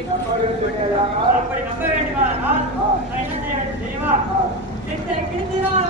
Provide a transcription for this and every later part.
அப்படி நம்ப வேண்டுமானால் நான் என்ன செய்ய வேண்டும் தெரியுமா? சித்தை கிழித்தினார்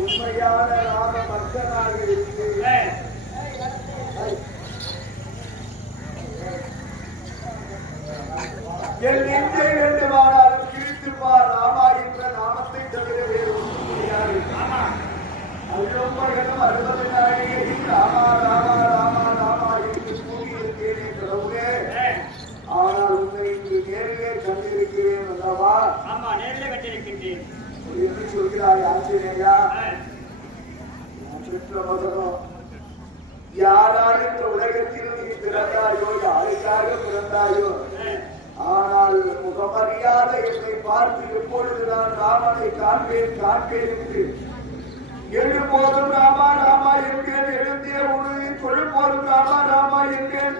உண்மையான ராம பக்தனாக இருக்கிறேன். என் நெஞ்சை வேண்டுமானாலும் கிழித்துப்பார். ராமா என்ற நாமத்தை தவிர வேறு ஒன்றும் முடியாது. அருளம்பகனும் 60 நாழிகையில் ராமா ராமா ராமா ராமா என்று கூறியிருக்கேனே கடவுளே. ஆனால் உன்னை இன்று நேரிலே கண்டிருக்கிறேன் அல்லவா? ஆமா, நேரிலே கண்டிருக்கின்றேன் என்று சொல்கிறாய் ஆச்சரியா. யாரால் இந்த உலகத்தில் நீ பிறந்தாயோ, யாருக்காக பிறந்தாயோ, ஆனால் முகமறியாத என்னை பார்த்து எப்பொழுது நான் ராமனை காண்பேன் காண்பேன் என்று எழும்போதும் ராமா ராமா என்கேன். எழுந்தே உருகி தொழும்போதும் ராமா ராமா என்கேன்.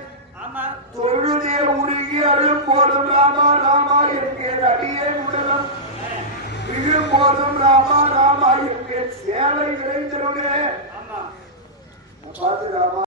தொழுதே உருகி அழும்போதும் ராமா ராமா என்கேன். அடியே உடலம் விழும்போதும் ராமா ராமா என்கேன். சேலை இறைந்தருடே பார்த்து ராமா